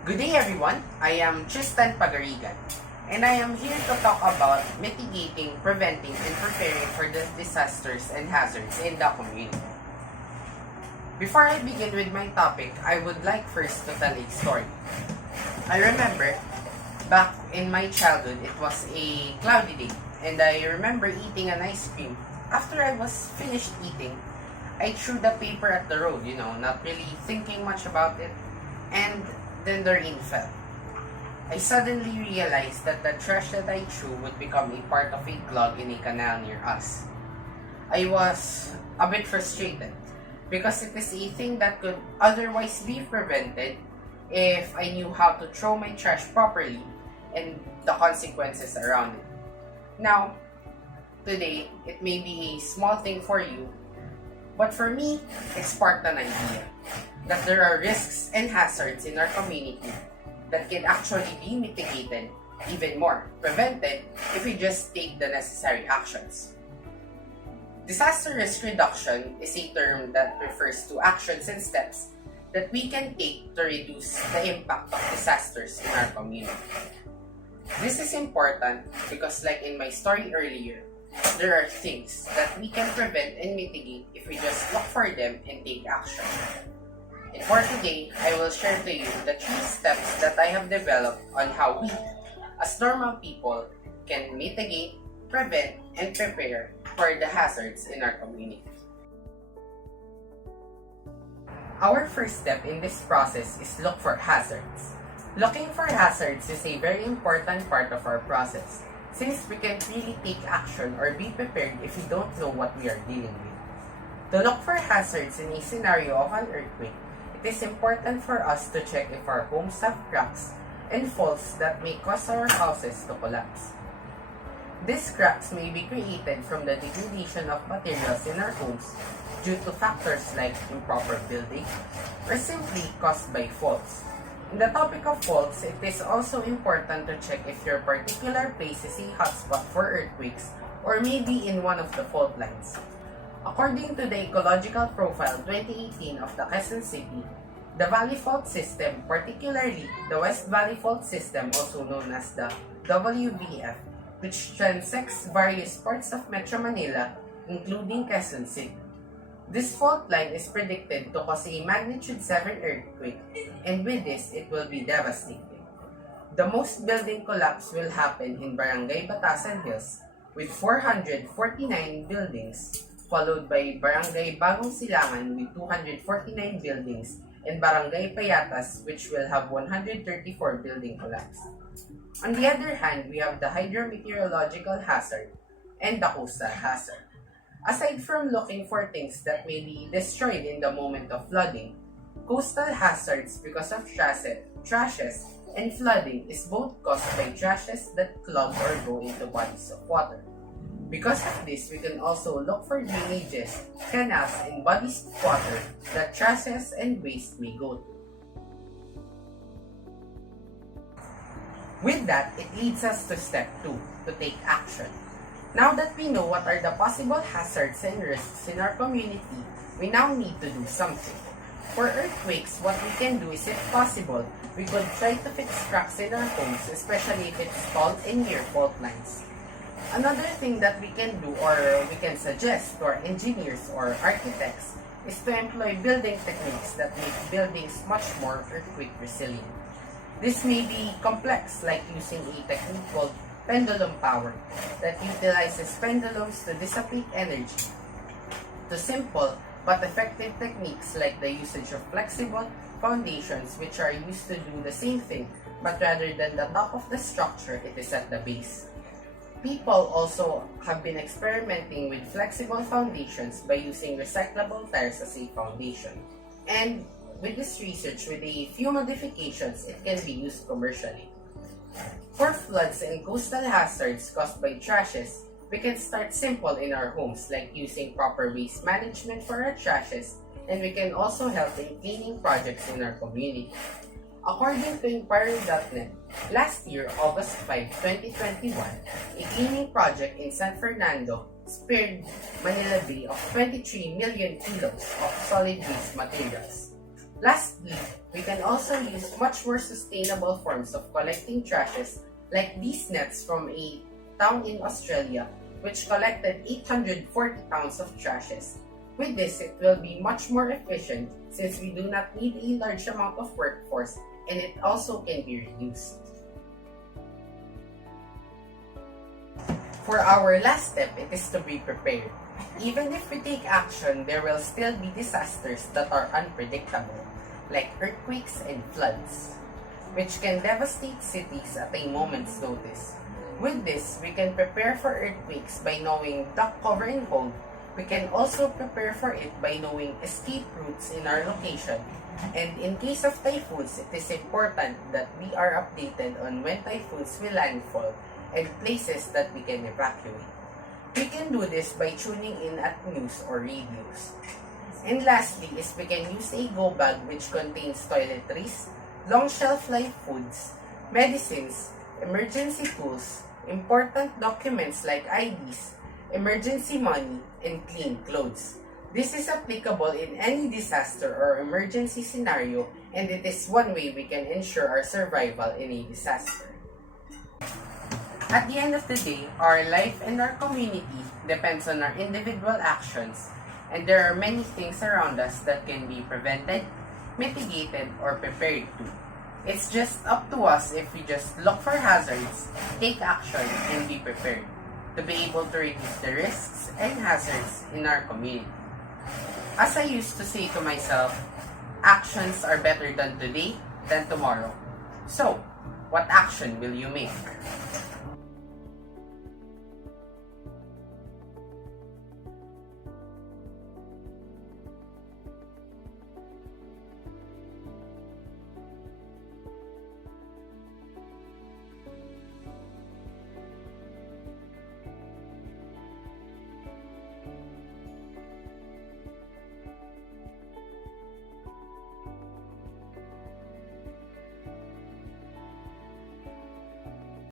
Good day everyone, I am Tristan Pagarigan and I am here to talk about mitigating, preventing, and preparing for the disasters and hazards in the community. Before I begin with my topic, I would like first to tell a story. I remember back in my childhood, it was a cloudy day and I remember eating an ice cream. After I was finished eating, I threw the paper at the road, not really thinking much about it, and then the rain fell. I suddenly realized that the trash that I threw would become a part of a clog in a canal near us. I was a bit frustrated because it is a thing that could otherwise be prevented if I knew how to throw my trash properly and the consequences around it. Now, today, it may be a small thing for you, but for me, it sparked an idea that there are risks and hazards in our community that can actually be mitigated, even more prevented, if we just take the necessary actions. Disaster risk reduction is a term that refers to actions and steps that we can take to reduce the impact of disasters in our community. This is important because, like in my story earlier, there are things that we can prevent and mitigate if we just look for them and take action. And for today, I will share to you the 3 steps that I have developed on how we, as normal people, can mitigate, prevent, and prepare for the hazards in our community. Our first step in this process is look for hazards. Looking for hazards is a very important part of our process, since we can't really take action or be prepared if we don't know what we are dealing with. To look for hazards in a scenario of an earthquake, it is important for us to check if our homes have cracks and faults that may cause our houses to collapse. These cracks may be created from the degradation of materials in our homes due to factors like improper building or simply caused by faults. In the topic of faults, it is also important to check if your particular place is a hotspot for earthquakes or maybe in one of the fault lines. According to the Ecological Profile 2018 of the Quezon City, the Valley Fault System, particularly the West Valley Fault System, also known as the WVF, which transects various parts of Metro Manila, including Quezon City. This fault line is predicted to cause a magnitude 7 earthquake, and with this, it will be devastating. The most building collapse will happen in Barangay Batasan Hills, with 449 buildings, followed by Barangay Bagong Silangan with 249 buildings, and Barangay Payatas, which will have 134 building collapse. On the other hand, we have the hydrometeorological hazard and the coastal hazard. Aside from looking for things that may be destroyed in the moment of flooding, coastal hazards because of trashes, and flooding is both caused by trashes that clog or go into bodies of water. Because of this, we can also look for drainages, canals, and bodies of water that trashes and waste may go to. With that, it leads us to step 2, to take action. Now that we know what are the possible hazards and risks in our community, we now need to do something. For earthquakes, what we can do is, if possible, we could try to fix cracks in our homes, especially if it's tall and near fault lines. Another thing that we can do or we can suggest to our engineers or architects is to employ building techniques that make buildings much more earthquake resilient. This may be complex, like using a technique called pendulum power that utilizes pendulums to dissipate energy, to simple but effective techniques like the usage of flexible foundations, which are used to do the same thing, but rather than the top of the structure, it is at the base. People also have been experimenting with flexible foundations by using recyclable tires as a foundation. And with this research, with a few modifications, it can be used commercially. For floods and coastal hazards caused by trashes, we can start simple in our homes, like using proper waste management for our trashes, and we can also help in cleaning projects in our community. According to Inquirer.net, last year, August 5, 2021, a cleaning project in San Fernando spared Manila Bay of 23 million kilos of solid waste materials. Lastly, we can also use much more sustainable forms of collecting trashes like these nets from a town in Australia which collected 840 pounds of trashes. With this, it will be much more efficient since we do not need a large amount of workforce and it also can be reduced. For our last step, it is to be prepared. Even if we take action, there will still be disasters that are unpredictable, like earthquakes and floods, which can devastate cities at a moment's notice. With this, we can prepare for earthquakes by knowing duck cover and hold. We can also prepare for it by knowing escape routes in our location. And in case of typhoons, it is important that we are updated on when typhoons will landfall and places that we can evacuate. We can do this by tuning in at news or radios. And lastly is we can use a go bag which contains toiletries, long shelf life foods, medicines, emergency tools, important documents like IDs, emergency money, and clean clothes. This is applicable in any disaster or emergency scenario, and it is one way we can ensure our survival in a disaster. At the end of the day, our life and our community depends on our individual actions, and there are many things around us that can be prevented, mitigated, or prepared to. It's just up to us if we just look for hazards, take action, and be prepared to be able to reduce the risks and hazards in our community. As I used to say to myself, actions are better done today than tomorrow. So, what action will you make?